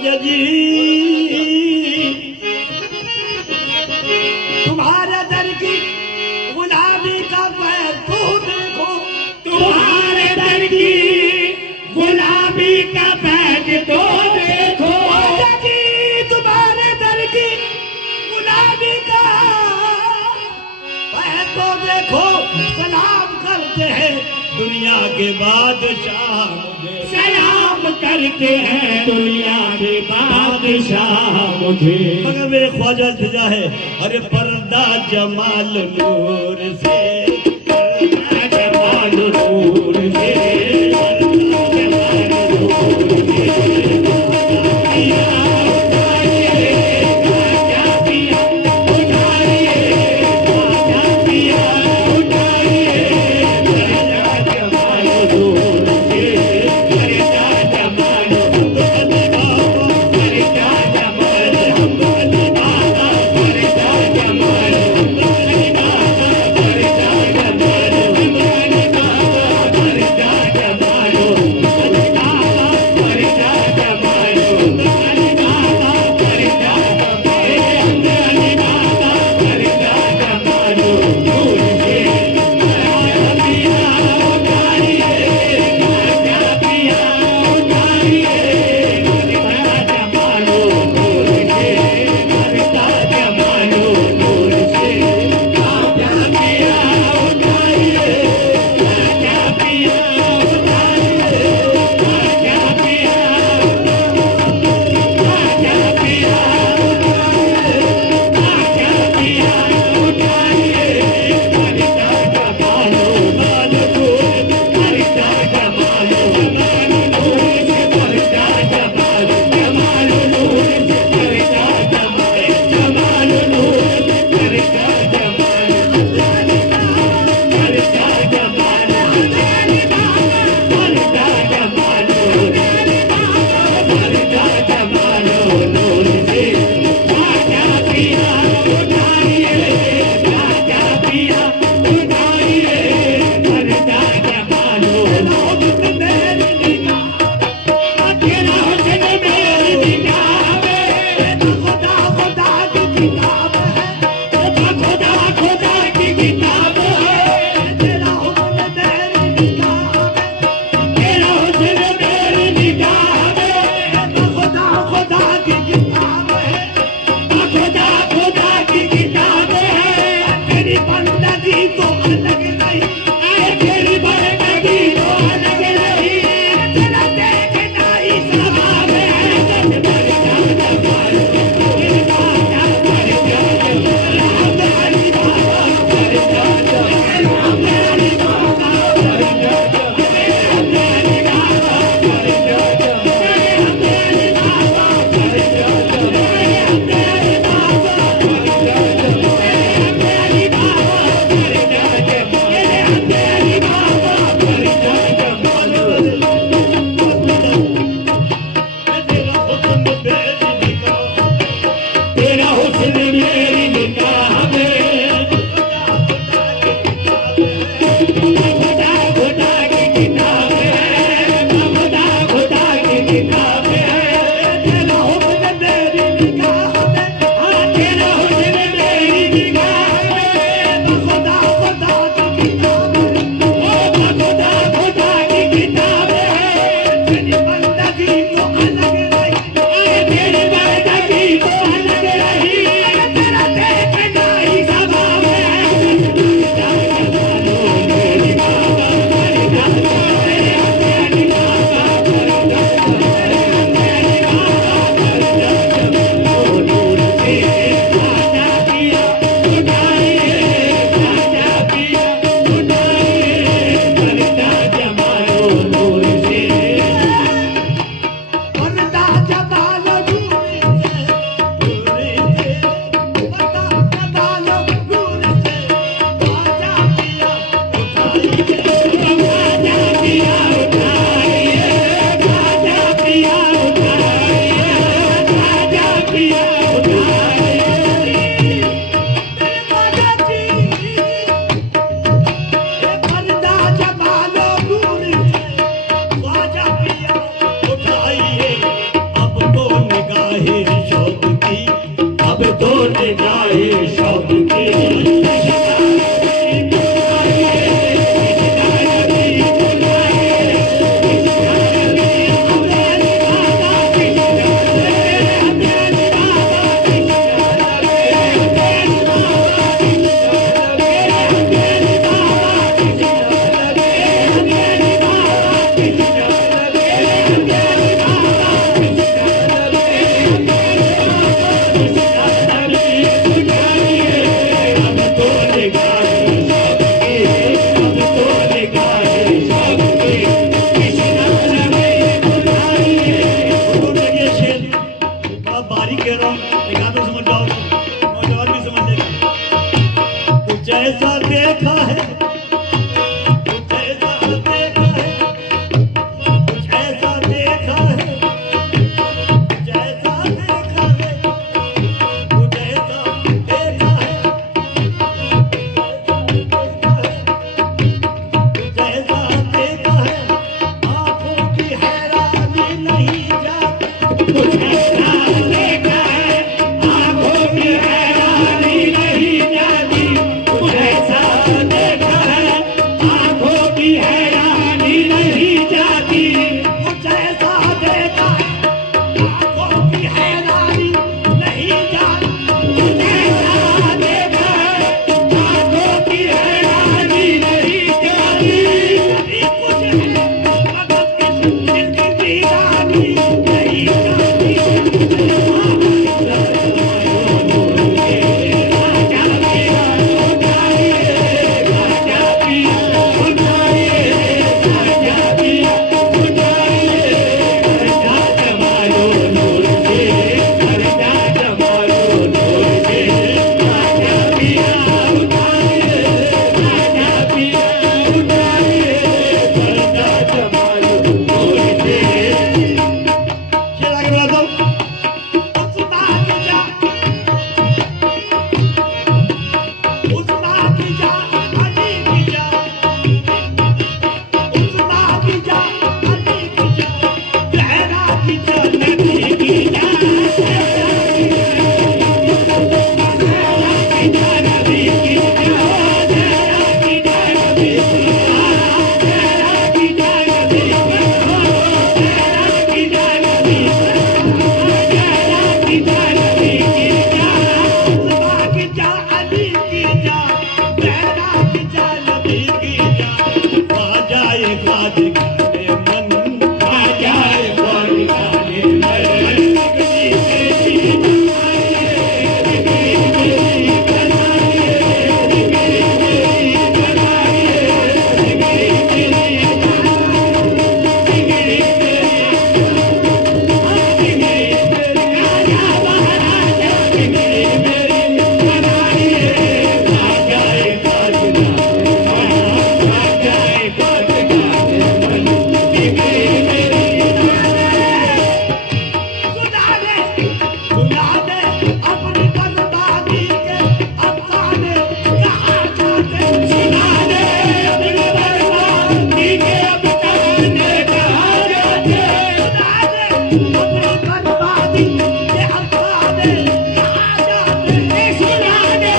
ख्वाजा जी तुम्हारे दर की गुलाबी का पैर तो देखो, तुम्हारे दर की गुलाबी का पैर तो देखो। ख्वाजा जी तुम्हारे दर की गुलाबी का पैर तो देखो। सलाम करते हैं दुनिया के बादशाह मुझे, सलाम करते हैं दुनिया के बादशाह मुझे। मगर मेरे ख्वाजा इल्तिजा है, अरे पर्दा जमाल नूर से, पर्दा जमाल नूर से, पर्दा जमाल नूर से। तेरी बंदगी तो अलग रही, कह रहा हूँ, एक आदमी समझ जाओ, नौजवान भी समझ लेगा। कुछ ऐसा देखा है, कुछ ऐसा देखा है, कुछ ऐसा देखा है, कुछ ऐसा देखा है, कुछ ऐसा देखा है, कुछ ऐसा देखा है, आंखों की हैरानी नहीं जाती। कुछ ऐसा देखा है, आंखों की हैरानी नहीं जाती। कुछ ऐसा देखा है, आंखों की हैरानी नहीं जाती। कुछ ऐसा देखा है, आंखों की हैरानी नहीं जाती। कुछ ऐसा देखा है, आंखों की हैरानी नहीं जाती। कभी कुछ है, मगर किस दिल की दीवानी नहीं जाती। चला के बता दो, उतना की जा, उतना की जा, अजी की जा, उतना की जा, अजी की जा, जहरा की जा, नदी की जा, उतना की जा, अजी की जा, जहरा की जा, नदी की जा, आ जाए खाद खाने मन, आ जाए बड़ी खाने में। सुना दे अपनी बर्बादी के अफसाने, कहाँ जाते सुना दे अपनी बर्बादी के अफसाने, कहाँ जाते। सुना दे अपनी बर्बादी के अफसाने, कहाँ जाते सुना दे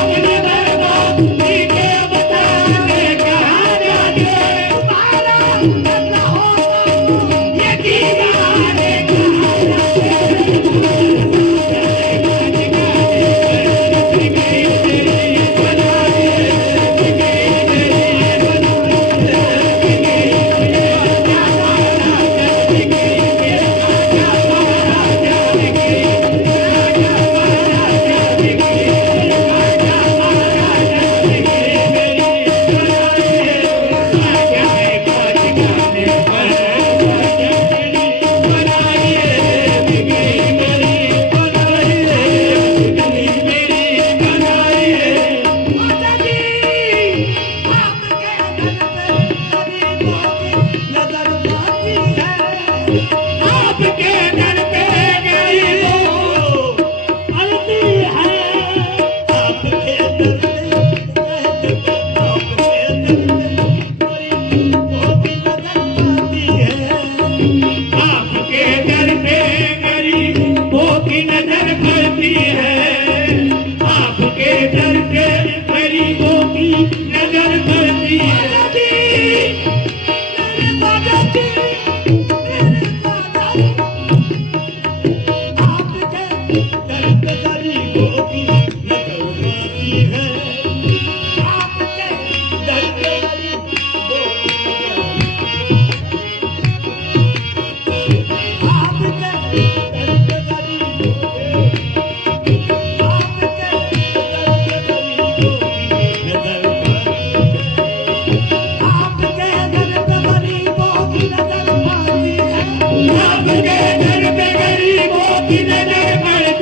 अपनी बर्बादी के अफसाने, कहाँ जाते। तुम्हारा बदला होगा ये दीवाने कहाँ जाते। माता जी, आपके दर पे गरीबों की नजर आती है। आपके दर पे गरीबों आती है, आपके दर पे, आपके दर पे गरीबों की नजर आती है। आपके दर पे गरीबों की नजर पड़ती है। आपके दर पे गरीबों की नजर पड़ती है। माता जी, मेरे माता जी, मेरे माता जी, आपके दर पे गरीबों की नजर आती है। आपके दर पे गरीबों की नजर, आपके दर पे गरीबों आपके दर पे गरीबों की नजर पड़ती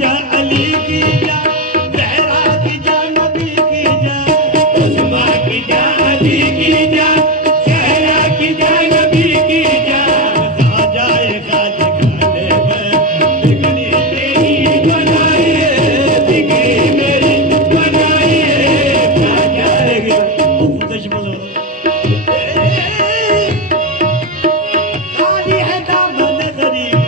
जा अली की जा जहरा की जा नबी की जा उस्मा की जा अली की जा शहरा की जा नबी की जा खाजा खाजा खाने में बिगड़ी मेरी बनाइए बिगड़ी मेरी बनाइए खाजा दुश्मन खाली है दामन गरीब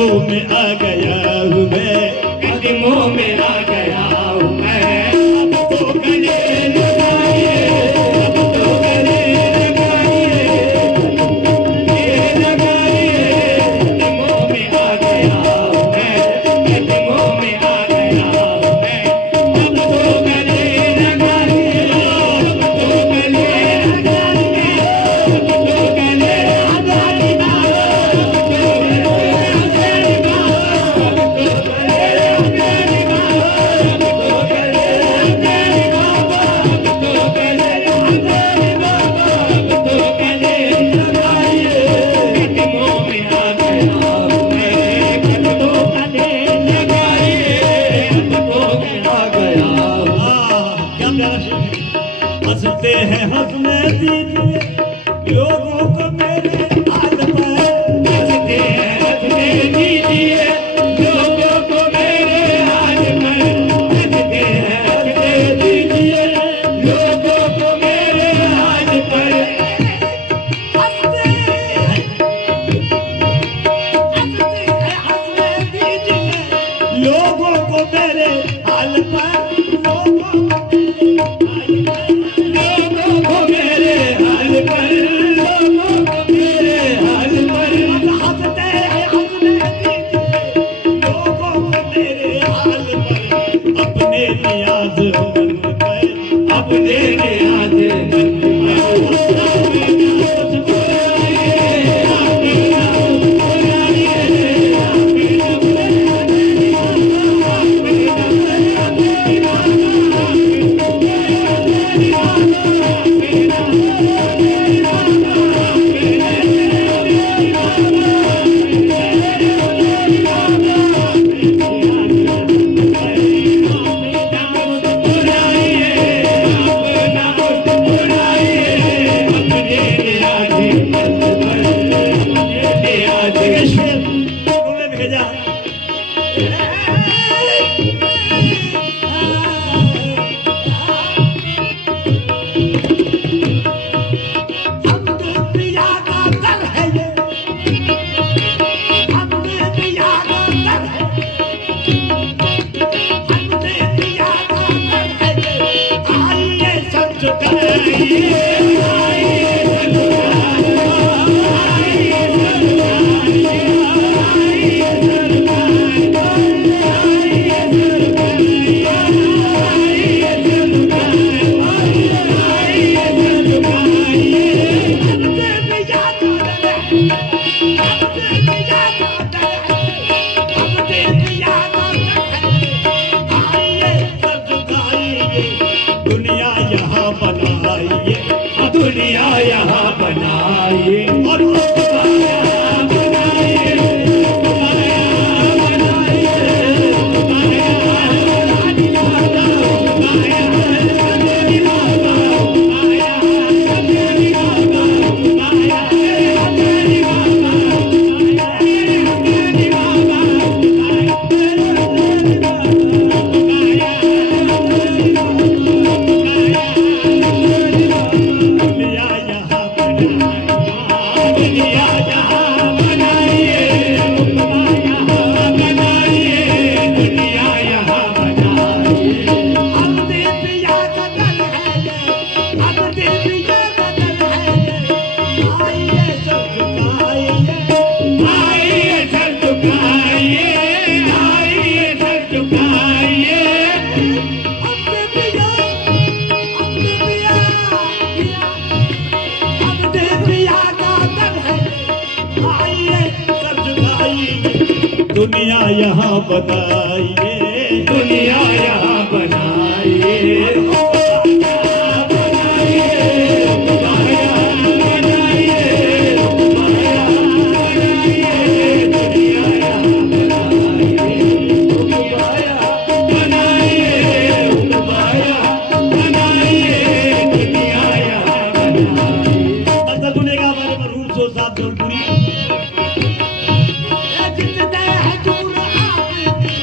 कदमों में आ गया हूँ मैं, कदमों में आ गया हूँ मैं। अब तो गले लगाइए, अब तो गले लगाइए, ये लगाइए। कदमों में आ गया हूँ मैं, कदमों में आ गया हूँ मैं। अब तो गले लगाइए, अब तो गले लगाइए, अब तो गले क्या प्यारा शेर है। हंसते हैं हंसने दीजिए लोगों को मेरे हाल पर, हंसते हैं हंसने दीजिए लोगों को मेरे हाल पर। हंसते हैं हंसने दीजिए लोगों को मेरे हाल पर। हंसते हैं हंसने दीजिए लोगों को मेरे हाल पर, लोगों को मेरे हाल पर, लोगों को मेरे हाल पर। हंसते हैं हंसने दीजिए लोगों को मेरे हाल पर, अपने नियाज मंद पर, अपने नियाज मंद उन्होंने भेजा हमने पिया का दर है ये, हमने पिया का दर है, हमने पिया का दर है ये। आइए सब झुकाइए, आइए सब दुनिया यहाँ बनाइए, दुनिया यहाँ बनाइए और यहाँ बनाइए, दुनिया यहाँ बनाइए, दुनिया यहाँ बनाइए, दुनिया यहाँ बनाइए। हमने पिया का दर है ये, हमने पिया का दर है ये। आइए सब झुकाइए, आइए सर झुकाइए, आइए सर झुकाइए। हमने पिया, हमने पिया, हमने पिया का दर है ये। आइए सब झुकाइए, दुनिया यहाँ बनाइए, दुनिया यहाँ बनाइए, मतलब सुनेगा हमारे मरहूम सो साहब जौनपुरी। जितने हजूर आपके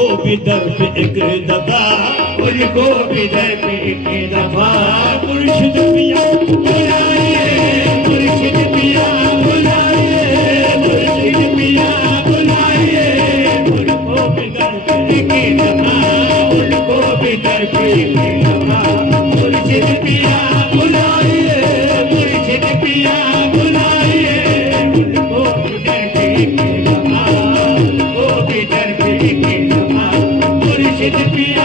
उनको भी दर पे एक दफा मुझको भी दर पे एक दफा मुर्शिद पिया बुलाइए, मुर्शिद पिया बुलाइए, मुर्शिद पिया बुलाइए, मुझको भी दर पे एक दफा, उनको भी दर पे एक दफा, मुर्शिद पिया बुलाइए, मुर्शिद पिया बुलाइए, मुझको भी दर पे एक दफा, उनको भी दर पे एक दफा, मुर्शिद पिया